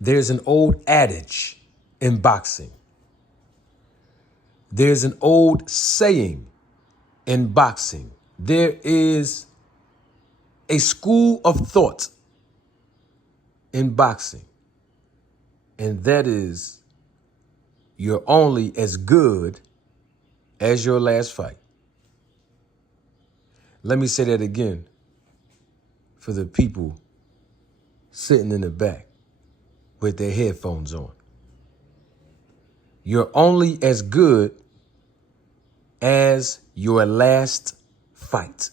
There's an old adage in boxing. There's an old saying in boxing. There is a school of thought in boxing, and that is you're only as good as your last fight. Let me say that again for the people sitting in the back with their headphones on. You're only as good as your last fight.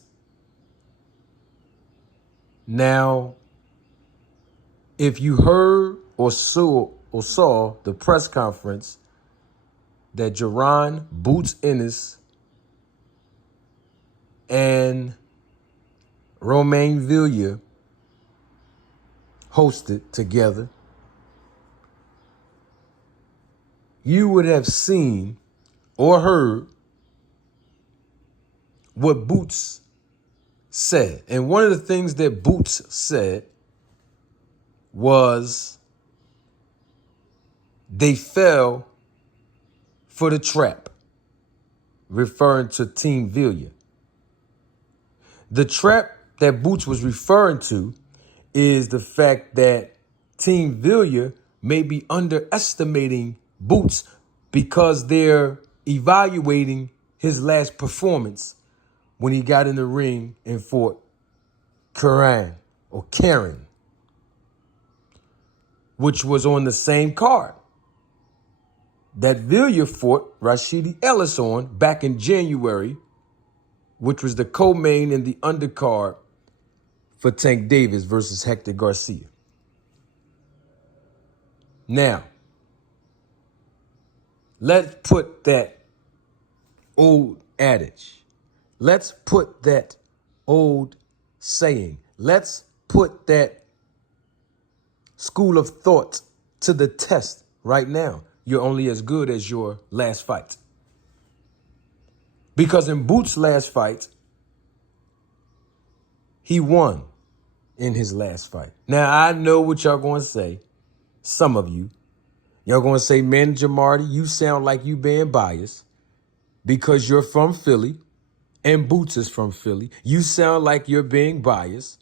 Now, if you heard or saw the press conference that Jaron Ennis and Roiman hosted together, you would have seen or heard what Boots said. And one of the things that Boots said was they fell for the trap, referring to Team Villa. The trap that Boots was referring to is the fact that Team Villa may be underestimating Boots because they're evaluating his last performance when he got in the ring and fought Karen, which was on the same card that Villa fought Rashidi Ellis on back in January, which was the co-main and the undercard for Tank Davis versus Hector Garcia. Now, let's put that old adage. Let's put that old saying. Let's put that school of thought to the test right now. You're only as good as your last fight. Because in Boots' last fight, he won in his last fight. Now, I know what y'all going to say. Some of you. Y'all going to say, Manager Marty, you sound like you being biased because you're from Philly and Boots is from Philly. You sound like you're being biased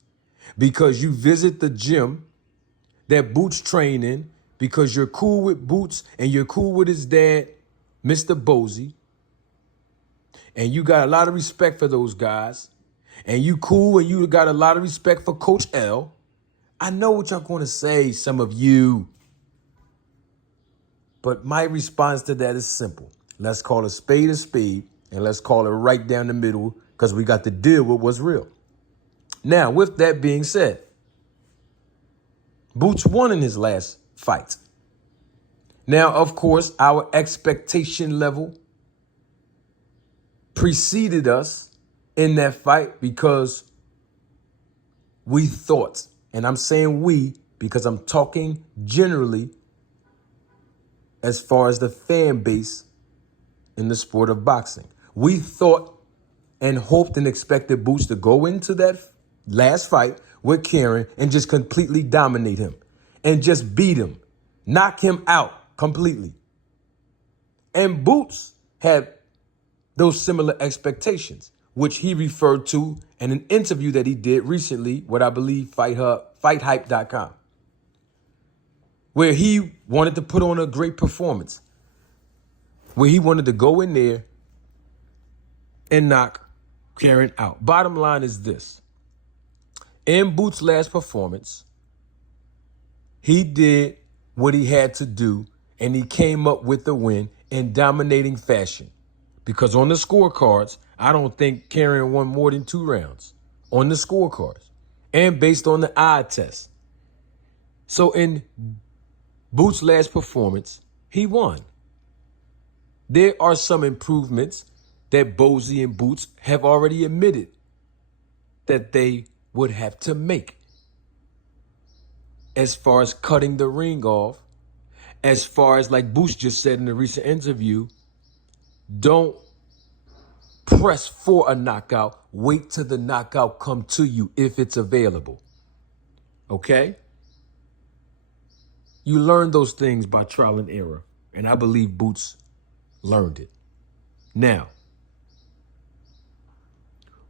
because you visit the gym that Boots trained in because you're cool with Boots and you're cool with his dad, Mr. Bozy. And you got a lot of respect for those guys. And you cool and you got a lot of respect for Coach L. I know what y'all going to say, some of you. But my response to that is simple. Let's call a spade, and let's call it right down the middle because we got to deal with what's real. Now, with that being said, Boots won in his last fight. Now, of course, our expectation level preceded us in that fight because we thought, and I'm saying we because I'm talking generally as far as the fan base in the sport of boxing. We thought and hoped and expected Boots to go into that last fight with Karen and just completely dominate him and just beat him, knock him out completely. And Boots had those similar expectations, which he referred to in an interview that he did recently with, I believe, FightHype.com, where he wanted to put on a great performance, where he wanted to go in there and knock Karen out. Bottom line is this. In Boots' last performance, he did what he had to do, and he came up with the win in dominating fashion. Because on the scorecards, I don't think Karen won more than 2 rounds on the scorecards and based on the eye test. So in Boots' last performance, he won. There are some improvements that Bozy and Boots have already admitted that they would have to make as far as cutting the ring off, as far as, like Boots just said in a recent interview, don't press for a knockout. Wait till the knockout come to you if it's available. Okay? You learn those things by trial and error. And I believe Boots learned it. Now,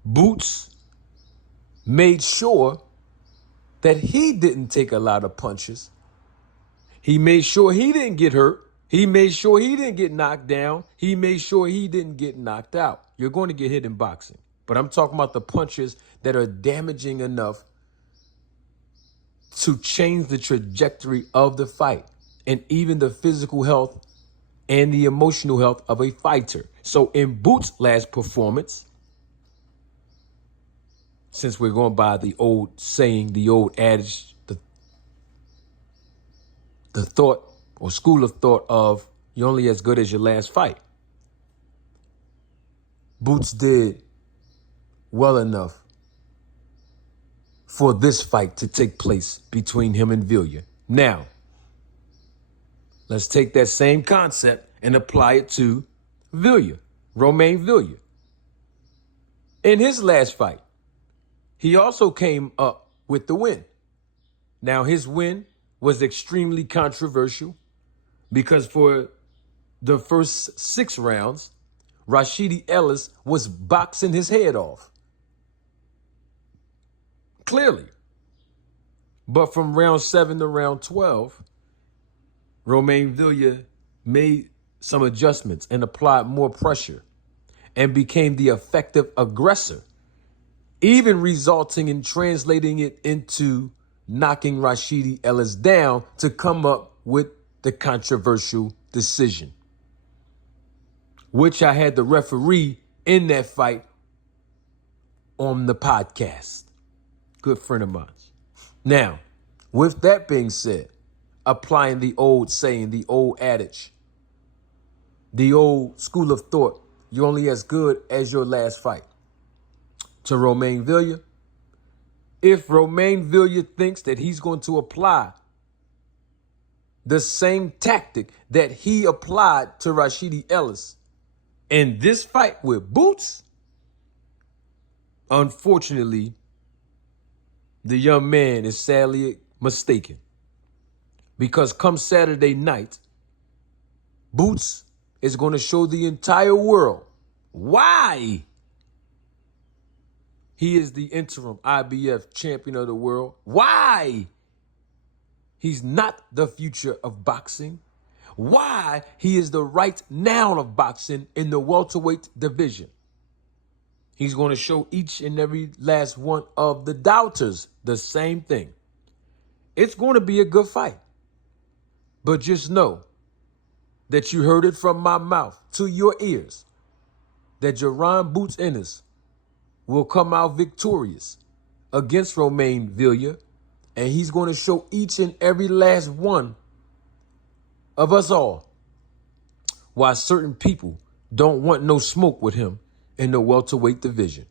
Boots made sure that he didn't take a lot of punches. He made sure he didn't get hurt. He made sure he didn't get knocked down. He made sure he didn't get knocked out. You're going to get hit in boxing. But I'm talking about the punches that are damaging enough to change the trajectory of the fight and even the physical health and the emotional health of a fighter. So in Boots' last performance, since we're going by the old saying, the old adage, the thought or school of thought of you're only as good as your last fight, Boots did well enough for this fight to take place between him and Villiers. Now, let's take that same concept and apply it to Villiers, Romain Villiers. In his last fight, he also came up with the win. Now, his win was extremely controversial because for the first 6 rounds, Rashidi Ellis was boxing his head off. Clearly. But from round 7 to round 12, Romain Villiers made some adjustments and applied more pressure and became the effective aggressor, even resulting in translating it into knocking Rashidi Ellis down to come up with the controversial decision, which I had the referee in that fight on the podcast. Good friend of mine. Now, with that being said, applying the old saying, the old adage, the old school of thought, you're only as good as your last fight. To Romain Villiers, if Romain Villiers thinks that he's going to apply the same tactic that he applied to Rashidi Ellis in this fight with Boots, unfortunately, the young man is sadly mistaken. Because come Saturday night, Boots is going to show the entire world why he is the interim IBF champion of the world, why he's not the future of boxing, why he is the right now of boxing in the welterweight division. He's going to show each and every last one of the doubters the same thing. It's going to be a good fight. But just know that you heard it from my mouth to your ears that Jaron Boots Ennis will come out victorious against Romain Villiers, and he's going to show each and every last one of us all why certain people don't want no smoke with him in the welterweight division.